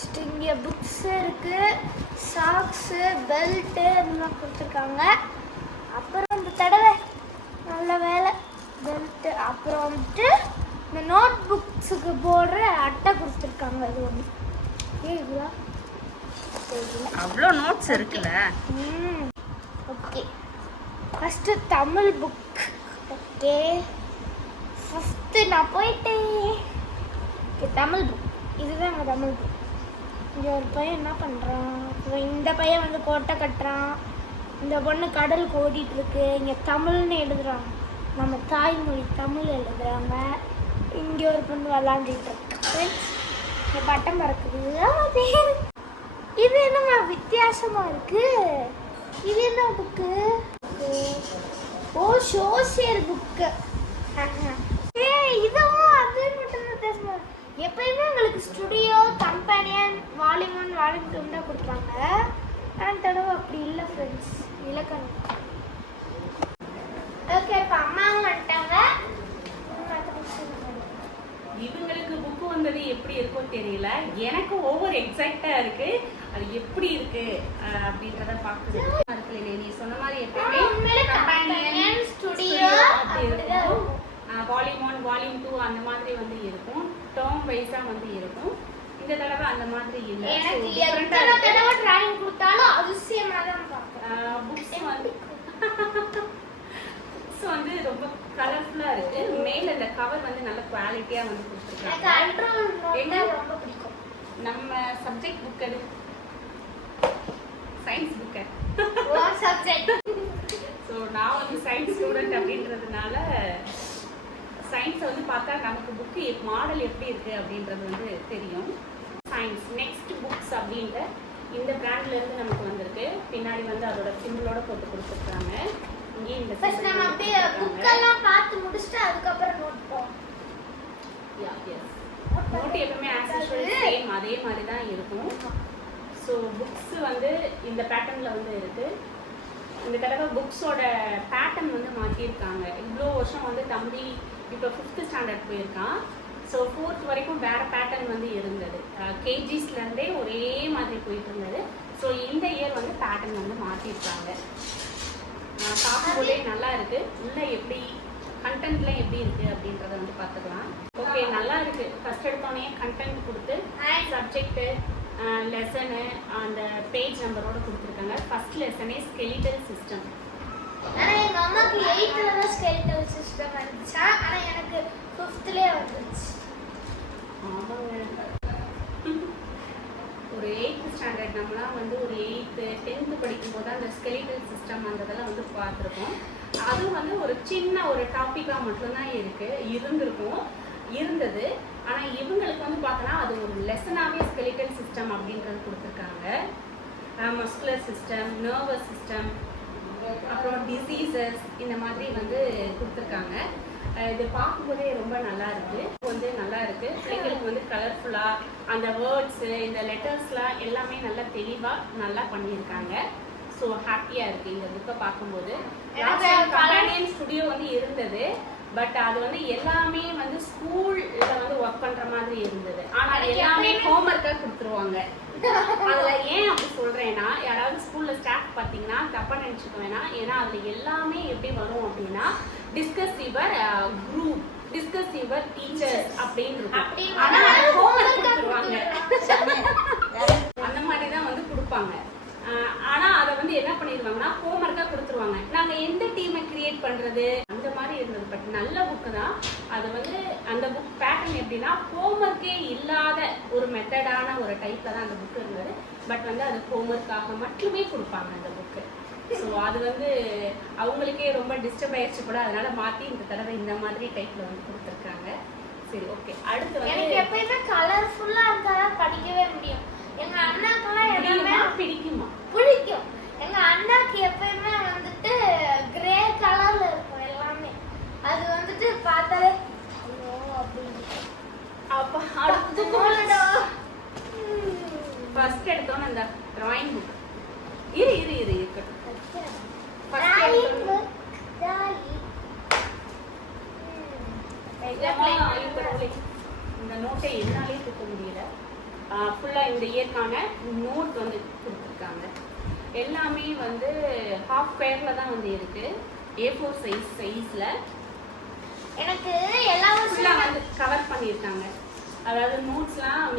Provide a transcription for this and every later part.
First இங்கே books இருக்குது, socks, belt இதெல்லாம் கொடுத்துருக்காங்க. அப்புறம் இந்த தடவை நல்ல வேலை பெல்ட்டு. அப்புறம் வந்துட்டு இந்த நோட் புக்ஸுக்கு போடுற அட்டை கொடுத்துருக்காங்க. இது ஒன்று இதுவா அவ்வளோ நோட்ஸ் இருக்குல்ல. Okay, first Tamil book. Okay, first நான் போயிட்டேன். Okay, Tamil book. இதுதான் எங்கள் தமிழ் புக். இங்கே ஒரு பையன் என்ன பண்ணுறான், இந்த பையன் வந்து கோட்டை கட்டுறான், இந்த பொண்ணு கடல் ஓடிட்டுருக்கு. இங்கே தமிழ்னு எழுதுறாங்க, நம்ம தாய்மொழி தமிழ் எழுதுறாங்க. இங்கே ஒரு பொண்ணு விளாண்டுட்டு இருக்கு. இங்கே பட்டம் பறக்குது. இது என்னம்மா வித்தியாசமா இருக்கு? இது என்ன புக்கு? ஓ, சோசியல் புக்கு. இதுவும் அது மட்டும் வித்தியாசமா இருக்கு. எப்பயுமே உங்களுக்கு ஸ்டுடியோ, கம்பெனியன், வால்யூம் 1, வால்யூம் 2 தான் கொடுப்பாங்க. ஆனால் தடவை அப்படி இல்லை ஃப்ரெண்ட்ஸ், இலக்கணம். ஓகே, இப்போ அம்மாவும் வந்துட்டாங்க. இவங்களுக்கு புக்கு வந்தது எப்படி இருக்கோ தெரியல. எனக்கு ஓவர் எக்ஸைட்டா இருக்கு. அது எப்படி இருக்கு அப்படின்றத பார்க்கணும். இருக்குல்ல, நீ சொன்ன மாதிரி எப்பவுமே கம்பெனியன், ஸ்டுடியோ அப்படி இருக்கும். வால்யூம் 1, வால்யூம் 2 அந்த மாதிரி வந்து இருக்கும். டேர்ம் வைஸா வந்து இருக்கும். இந்த தடவை அந்த மாதிரி இல்ல. எனக்கு எத்தனை தடவை டிராயிங் கொடுத்தாலும் அதிசயமா தான் பார்க்கிறேன். புக்ஸ் வந்து ரொம்ப கலர்ஃபுல்லா இருக்கு. மேல இந்த கவர் வந்து நல்ல குவாலிட்டியா வந்து கொடுத்திருக்காங்க. எனக்கு ரொம்ப பிடிக்கும். நம்ம சப்ஜெக்ட் புக் அது சயின்ஸ் புக். சப்ஜெக்ட். சோ நான் வந்து சயின்ஸ் ஸ்டூடெண்ட் அப்படின்றதுனால சயின்ஸ் வந்து பார்த்தா நமக்கு புக்கு மாடல் எப்படி இருக்கு அப்படின்றது வந்து தெரியும். சயின்ஸ் நெக்ஸ்ட் புக்ஸ் அப்படின்ற இந்த பிராண்ட்ல இருந்து நமக்கு வந்திருக்கு. பின்னாடி வந்து அதோட சிம்பிளோட போட்டு கொடுத்துருக்காங்க. இங்கே இந்த ஃபர்ஸ்ட் நம்ம அப்படியே புக் எல்லாம் பார்த்து முடிச்சிட்டு அதுக்கு அப்புறம் நோட் போடுவோம். நோட் எப்பவுமே ஆஸ் யூசுவல் சேம் அதே மாதிரி தான் இருக்கும். ஸோ புக்ஸ் வந்து இந்த பேட்டர்ன்ல வந்து இருக்கு. இந்த தடவை புக்ஸோட பேட்டர்ன் வந்து மாற்றிருக்காங்க. இவ்வளோ வருஷம் வந்து தம்பி இப்போ 5th ஸ்டாண்டர்ட் போயிருக்கான். ஸோ 4th வரைக்கும் வேற பேட்டர்ன் வந்து இருந்தது. கேஜிஸ்லேருந்தே ஒரே மாதிரி போயிட்டு இருந்தது. ஸோ இந்த இயர் வந்து பேட்டர்ன் வந்து மாற்றிருக்காங்க. பார்க்கும்போதே நல்லா இருக்கு. உள்ள எப்படி கண்டென்ட்ல எப்படி இருக்கு அப்படின்றத வந்து பார்த்துக்கலாம். ஓகே, நல்லா இருக்கு. ஃபர்ஸ்ட் எடுத்தோடனே கண்டென்ட் கொடுத்து சப்ஜெக்ட், லெசனு, அந்த பேஜ் நம்பரோட கொடுத்துருக்காங்க. ஃபர்ஸ்ட் லெசனே ஸ்கெலிட்டல் சிஸ்டம். ஆனா எங்க அம்மாக்கு 8th தான் ஸ்கெலிட்டல் சிஸ்டம் வந்துச்சு. ஆனா எனக்கு 5thலயே வந்துச்சு. ஆமாங்க, ஒரு 8th ஸ்டாண்டர்ட் நம்மளாம் வந்து ஒரு 8th 10th படிக்கும்போது அந்த ஸ்கெலிட்டல் சிஸ்டம் அந்ததெல்லாம் வந்து பார்த்துருக்கோம். அதுவும் வந்து ஒரு சின்ன ஒரு டாப்பிக்காக மட்டும்தான் இருந்தது. ஆனால் இவங்களுக்கு வந்து பார்த்தோன்னா அது ஒரு லெசனாகவே ஸ்கெலிட்டல் சிஸ்டம் அப்படின்றது கொடுத்துருக்காங்க. மஸ்குலர் சிஸ்டம், நர்வஸ் சிஸ்டம், அப்புறம் டிசீசஸ் இந்த மாதிரி வந்து கொடுத்துருக்காங்க. இது பார்க்கும்போதே ரொம்ப நல்லா இருக்கு. வந்து நல்லா இருக்கு. பிள்ளைங்களுக்கு வந்து கலர்ஃபுல்லா அந்த வேர்ட்ஸ், இந்த லெட்டர்ஸ்லாம் எல்லாமே நல்லா தெளிவா நல்லா பண்ணியிருக்காங்க. ஸோ ஹாப்பியா இருக்கு இந்த புக்கை பார்க்கும்போது. கம்பெனியன் ஸ்டுடியோ வந்து இருந்தது. பட் அது வந்து எல்லாமே வந்து ஸ்கூல்ல வந்து ஒர்க் பண்ற மாதிரி இருந்தது. ஆனா எல்லாமே ஹோம்ஒர்க்கா கொடுத்துருவாங்க. அதுல ஏன் அப்படி சொல்றேன்னா, யாராவது ஸ்கூல்ல ஸ்டாஃப் பாத்தீங்கன்னா தப்பா நினைச்சுக்க வேணாம். ஏன்னா அதுல எல்லாமே எப்படி வரும் அப்படின்னா discuss your group, discuss your teachers அப்படின்னு இருக்கும். ஆனா ஹோம்ஒர்க் கொடுத்துருவாங்க. அந்த மாதிரி தான் வந்து கொடுப்பாங்க. ஆனா அதை வந்து என்ன பண்ணிடுவாங்கன்னா ஹோம்ஒர்க்கா கொடுத்துருவாங்க. நாங்க எந்த டீமை கிரியேட் பண்றது அந்த மாதிரி இருந்தது. பட் நல்ல புக்கு தான். அது வந்து அந்த புக் பேட்டர்ன் எப்படின்னா ஹோம்ஒர்க்கே இல்லாத ஒரு மெத்தடான ஒரு டைப்ல தான் அந்த புக் இருந்தது. பட் வந்து அது ஹோம்ஒர்க்காக மட்டுமே கொடுப்பாங்க அந்த புக்கு. ஸோ அது வந்து அவங்களுக்கே ரொம்ப டிஸ்டர்ப் ஆயிடுச்சு கூட. அதனால மாற்றி இந்த தடவை இந்த மாதிரி டைப்ல வந்து கொடுத்துருக்காங்க. சரி, ஓகே. அடுத்து வந்து எனக்கு எப்பயுமே கலர்ஃபுல்லா இருந்தாதான் படிக்கவே முடியும். எங்க அண்ணாக்கெல்லாம் எல்லாமே பிடிக்கும். எங்க அண்ணாக்கு எப்பயுமே வந்துட்டு கிரே கலர்ல இருக்கும் எல்லாமே. அது வந்துட்டு பார்த்தாலே ஐயோ அப்படின்னு. அப்ப அடுத்து ஃபர்ஸ்ட் எடுத்தோம் அந்த டிராயிங் புக். இரு இருக்கட்டும். இந்த நோட்டை என்னாலே தூக்க முடியல. ஃபுல்லா இந்த பேஜுக்கான நோட் வந்து கொடுத்துருக்காங்க. எல்லாமே வந்து ஹாஃப் பேரில் தான் வந்து இருக்குது, A4 சைஸில். எனக்கு எல்லா ஃபுல்லாக வந்து கவர் பண்ணியிருக்காங்க. அதாவது நோட்ஸ்லாம்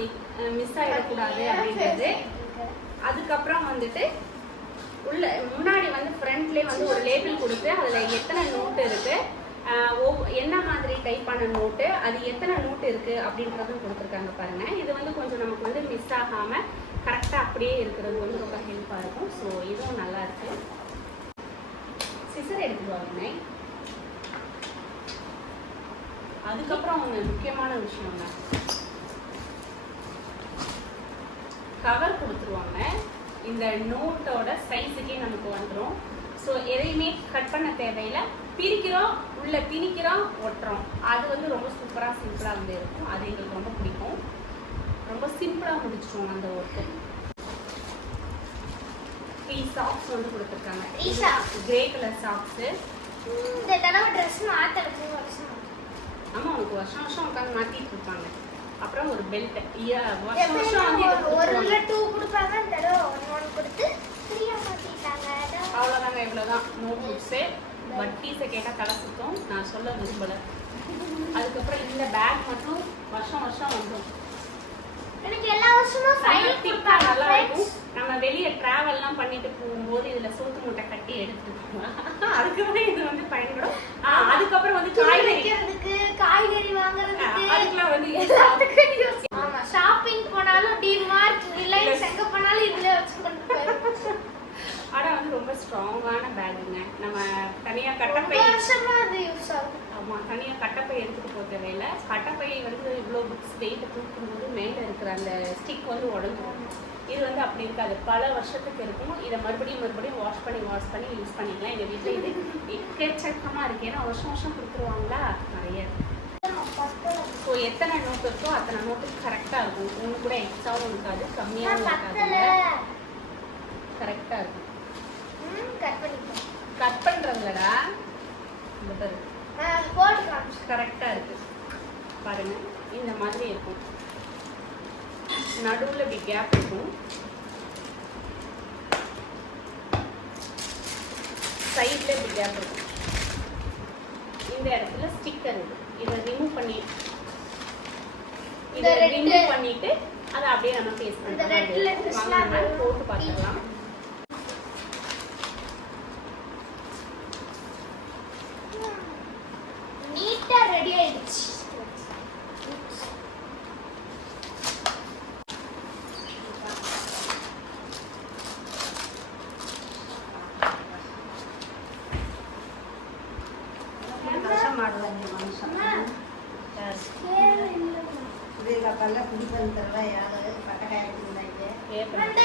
மிஸ் ஆகிடக்கூடாது அப்படின்றது. அதுக்கப்புறம் வந்துட்டு உள்ள முன்னாடி வந்து ஃப்ரண்ட்லேயே வந்து ஒரு லேபிள் கொடுத்து அதில் எத்தனை நோட்டு இருக்குது, என்ன மாதிரி டைப்பான நோட்டு, அது எத்தனை நோட்டு இருக்குது அப்படின்றதும் கொடுத்துருக்காங்க பாருங்கள். இது வந்து கொஞ்சம் நமக்கு வந்து மிஸ் ஆகாமல் கரெக்டாக அப்படியே இருக்கிறது வந்து ரொம்ப ஹெல்ப்பாக இருக்கும். ஸோ இதுவும் நல்லா இருக்குது. சிசர் எடுத்துட்டு வாங்க. அதுக்கப்புறம் ஒன்று முக்கியமான விஷயங்க, கவர் கொடுத்துருவாங்க. இந்த நோட்டோட சைஸுக்கே நமக்கு வந்துடும். ஸோ எதையுமே கட் பண்ண தேவையில்லை, பிரிக்கிறோம், உள்ள திணிக்கிறோம், ஒட்டுறோம். அது வந்து ரொம்ப சூப்பராக சிம்பிளாக வந்து இருக்கும். அது எங்களுக்கு ரொம்ப பிடிக்கும். ரொம்ப சிம்பிளாக முடிச்சிருவோம் அந்த ஒர்க்கு. 3 சாக்ஸ் வந்து கொடுத்துருக்காங்க. Grey colour socks. இந்த தடவை ட்ரெஸ் மாற்றலுக்கு ஆமாம், உனக்கு வருஷம் வருஷம் உட்காந்து மாற்றிட்டு இருப்பாங்க. அப்புறம் ஒரு பெல்ட். வருஷம் வருஷம் வந்து ஒரு 2 கொடுப்பாங்க, இந்த தடவை 1 கொடுத்து 3 மாற்றிட்டாங்க. அவ்வளோதாங்க, இவ்வளோதான் நோட் புக்ஸு. வட்டீஸை கேட்டால் தலை சுத்தம், நான் சொல்ல விரும்பலை. அதுக்கப்புறம் இந்த பேக் மட்டும் வருஷம் வருஷம் வந்துடும். எனக்கு எல்லா வருஷமும் ஃபைல் திக்காக நல்லா இருக்கும். நம்ம வெளியே ட்ராவல்லாம் பண்ணிட்டு போகும்போது இதில் சோத்து மூட்டை கட்டி எடுத்துட்டு போகலாம். அதுக்கப்புறம் இது வந்து பயன்படும். அதுக்கப்புறம் வந்து காய்கறி வாங்குறதுக்கு அதுக்கெல்லாம் வந்து ஆமா, ஷாப்பிங் போனாலும் டிமார்ட், ரிலையன்ஸ் எங்க போனாலும் இதுல வச்சுக்கிட்டு போயிடும். ஆனால் வந்து ரொம்ப ஸ்ட்ராங்கான பேக்குங்க. நம்ம தனியாக கட்டப்பை வருஷமா அது யூஸ் ஆகும். ஆமாம், தனியாக கட்டப்பை எடுத்துகிட்டு போக தேவையில்லை. கட்டப்பை வந்து இவ்வளோ புக்ஸ் வெயிட்டை தூக்கும்போது மேலே இருக்கிற அந்த ஸ்டிக் வந்து உடஞ்சிடும். இது வந்து அப்படி இருக்காது, பல வருஷத்துக்கு இருக்கும். இதை மறுபடியும் வாஷ் பண்ணி யூஸ் பண்ணிக்கலாம். எங்கள் வீட்டில் இது எக்கச்சக்கமாக இருக்குது. ஏன்னா வருஷம் வருஷம் கொடுத்துருவாங்களா நிறைய. ஸோ எத்தனை நோட்டு இருக்கோ அத்தனை நோட்டு கரெக்டாக இருக்கும். ஒன்று கூட எக்ஸ்ட்ராவும் இருக்காது, கம்மியாகவும் இருக்காது, கரெக்டாக இருக்கும். கட் பண்ணுறதுலடா இந்த பாரு கரெக்டாக இருக்குது பாருங்க. இந்த மாதிரி இருக்கும், நடுவில் இப்படி கேப் இருக்கும், சைடில் இப்படி கேப் இருக்கும். இந்த இடத்துல ஸ்டிக்கர் இருக்கு, இதை ரிமூவ் பண்ணிட்டு அதை அப்படியே நம்ம பேஸ்ட் பண்ணலாம். போட்டு பார்த்துக்கலாம். நீட்டா ரெடி ஆயிடுச்சு.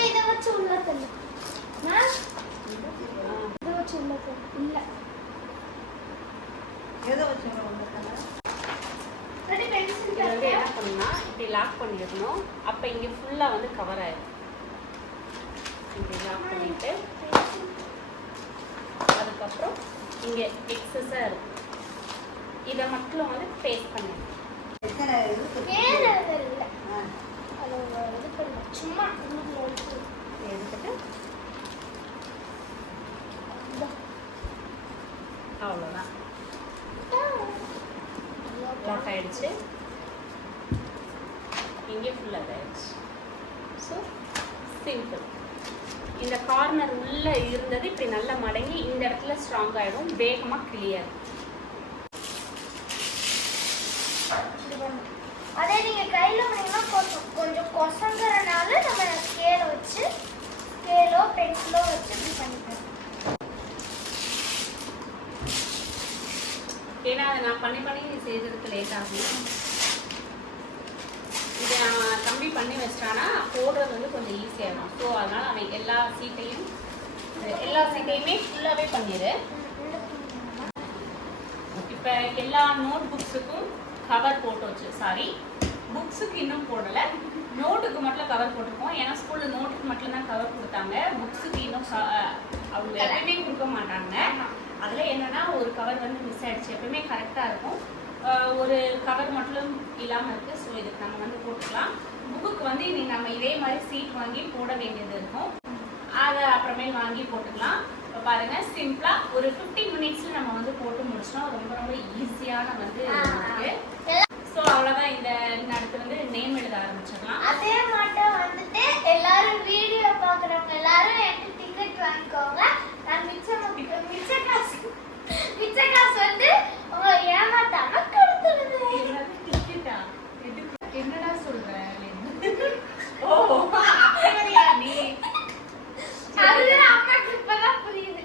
இதை வச்சு உள்ள தள்ளு. இதை வச்சு உள்ள தள்ளு. இல்ல வந்து என்ன பண்ணா இப்படி லாக் பண்ணிடணும். அப்போ இங்கே ஃபுல்லாக வந்து கவர் ஆயிடும். இப்படி லாக் பண்ணிட்டு அதுக்கப்புறம் இங்கே எக்ஸஸாக இருக்கும், இதை மட்டும் வந்து பேஸ்ட் பண்ணிடணும். சும்மா எடுத்துட்டு அவ்வளோதான், லாக் ஆயிடுச்சு. இங்கே ஃபுல்லாக ஆயிடுச்சு. So simple. இந்த கார்னர் உள்ளே இருந்தது இப்படி நல்லா மடங்கி இந்த இடத்துல ஸ்ட்ராங் ஆகிடும், வேகமாக கிளியர். அதே நீங்கள் கையில் பண்ணிங்கன்னா கொஞ்சம் கொசங்கிறனால நம்ம ஸ்கேலோ பென்சிலோ வச்சு இப்படி பண்ணிக்கலாம். ஏன்னா அதை நான் பண்ணி செய்கிறதுக்கு லேட் ஆகும். இதை நான் தம்பி பண்ணி வச்சிட்டானா போடுறது வந்து கொஞ்சம் ஈஸியாகும். ஸோ அதனால் அவன் எல்லா சீட்டையுமே ஃபுல்லாகவே பண்ணிடு. இப்போ எல்லா நோட் புக்ஸுக்கும் கவர் போட்டு வச்சு, சாரி புக்ஸுக்கு இன்னும் போடலை, நோட்டுக்கு மட்டும் கவர் போட்டிருக்கோம். ஏன்னா ஸ்கூலில் நோட்டுக்கு மட்டும் தான் கவர் கொடுத்தாங்க, புக்ஸுக்கு இன்னும் அவங்க எப்பயுமே கொடுக்க மாட்டாங்க. அதில் என்னென்னா ஒரு கவர் வந்து மிஸ் ஆகிடுச்சு. எப்பவுமே கரெக்டாக இருக்கும், ஒரு கவர் மட்டும் இல்லாமல் இருக்குது. ஸோ இதுக்கு நம்ம வந்து போட்டுக்கலாம். புக்குக்கு வந்து நம்ம இதே மாதிரி சீட் வாங்கி போட வேண்டியது இருக்கும். அதை அப்புறமேல் வாங்கி போட்டுக்கலாம். இப்போ பாருங்க சிம்பிளா ஒரு 15 மினிட்ஸ்ல நம்ம வந்து போட்டு முடிச்சிட்டோம். ரொம்ப ரொம்ப ஈஸியான வந்து இருக்கு. ஸோ அவ்வளோதான். இந்த அடுத்து வந்து நேம் எழுத ஆரம்பிச்சிடலாம். அதே மாட்டம் வந்துட்டு எல்லாரும் வீடியோ பார்க்குறவங்க எல்லாரும் என்கிட்ட டிக்கெட் வாங்கிக்கோங்க. நான் மிச்ச காசு வந்து உங்களை ஏமாத்தாம கொடுத்துருது. என்னடா சொல்ற? ஓ அப்படியா நீ? அது அம்மாக்கு இப்பதான் புரியுது.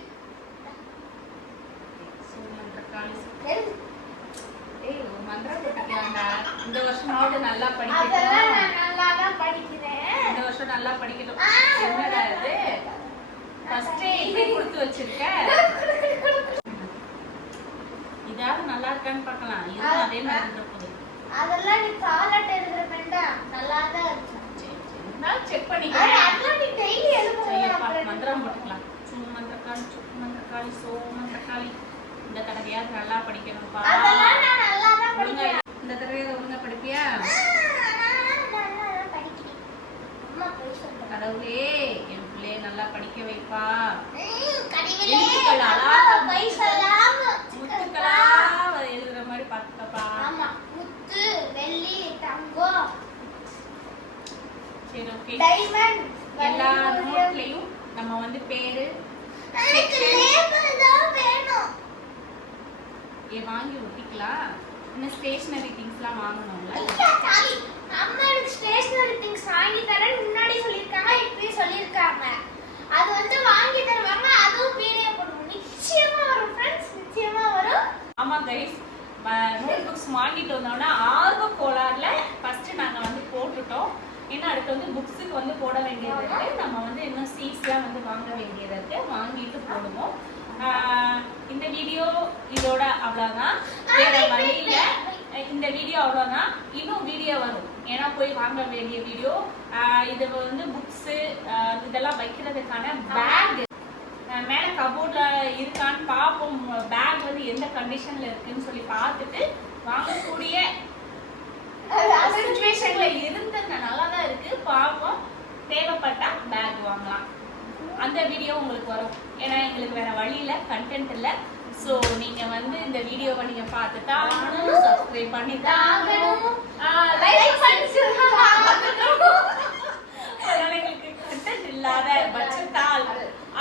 மந்திரம் படிக்கலாம்டா. இந்த வருஷமாவது நல்லா அதெல்லாம் படிக்கணும். நான் நல்லா தான் படிக்கிறேன். இந்த வருஷம் நல்லா படிக்கணும். என்னடா இது? ஃபர்ஸ்ட் இப்படி கொடுத்து வச்சிருக்க. இதாவது நல்லா இருக்கான்னு பார்க்கலாம். இது அதே மாதிரி இருக்க போகுது. அதெல்லாம் நீ காலட் எழுதுற வேண்டாம். நல்லா தான் இருக்கு. நான் செக் பண்ணிக்கிறேன். அதெல்லாம் நீ டெய்லி எழுதுற மந்திரம் போட்டுக்கலாம். மந்திரக்காளி சுக்கு மந்திரக்காளி சோ மந்திரக்காளி. இந்த தடவையாவது நல்லா படிக்கணும்ப்பா. அதெல்லாம் நான் நல்லா தான் படிக்கிறேன். இந்த தடவையாவது ஒழுங்கா படிப்பியா? கடவுளே என் பிள்ளைய நல்லா படிக்க வைப்பா. முத்துக்களா எழுதுற மாதிரி பாத்துக்கப்பா. முத்து வெள்ளி தங்கம் சரி ஓகே. டைமண்ட் எல்லா நோட்லயும் நம்ம வந்து பேரு வாங்கி ஒட்டிக்கலாம். இன்னும் ஸ்டேஷனரி திங்ஸ்லாம் வாங்கணும்ல. அம்மா எனக்கு ஸ்டேஷனரி திங்ஸ் வாங்கி தரேன்னு முன்னாடி சொல்லிருக்காங்க, இப்பயும் சொல்லிருக்காங்க. அது வந்து வாங்கி தருவாங்க. அதுவும் வீடியோ போடுவோம். நிச்சயமா வரும் ஃப்ரெண்ட்ஸ், நிச்சயமா வரும். ஆமா கைஸ், நோட் புக்ஸ் வாங்கிட்டு வந்தோம்னா ஆர்வ கோளாறுல ஃபர்ஸ்ட் நாங்க வந்து போட்டுட்டோம். ஏன்னா அடுத்து வந்து புக்ஸுக்கு வந்து போட வேண்டியது இருக்கு. நம்ம வந்து இன்னும் சீட்ஸ்லாம் வந்து வாங்க வேண்டியது இருக்கு. வாங்கிட்டு போடுவோம். இந்த வீடியோ இதோட அவ்வளோதான். வேற வழியில இந்த வீடியோ அவ்வளோதான். இன்னும் வீடியோ வரும். ஏன்னா போய் வாங்க வேண்டிய வீடியோ. இது வந்து புக்ஸு இதெல்லாம் வைக்கிறதுக்கான பேக் மேலே கபோர்ட்ல இருக்கான்னு பார்ப்போம். பேக் வந்து எந்த கண்டிஷன்ல இருக்குன்னு சொல்லி பார்த்துட்டு வாங்கக்கூடிய சிச்சுவேஷன்ல இருந்து நல்லா தான் இருக்கு. பார்ப்போம். தேவைப்பட்டா பேக் வாங்கலாம். அந்த வீடியோ உங்களுக்கு வரும். ஏன்னா எங்களுக்கு வேற வழியில கண்டென்ட் இல்லை. ஸோ நீங்க வந்து இந்த வீடியோவை நீங்க பார்த்துட்டா சப்ஸ்கிரைப் பண்ணி தாங்கணும், லைக் எங்களுக்கு கண்டென்ட் இல்லாத பட்சத்தால்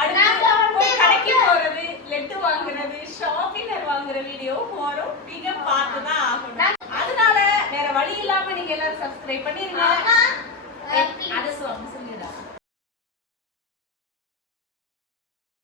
அடுத்து கடைக்கு போறது, லெட்டு வாங்குறது, ஷாப்பினர் வாங்குற வீடியோ வரும். நீங்க பார்த்துதான் ஆகணும். அதனால வேற வழி இல்லாம நீங்க எல்லாரும் சப்ஸ்கிரைப் பண்ணிருங்க. அது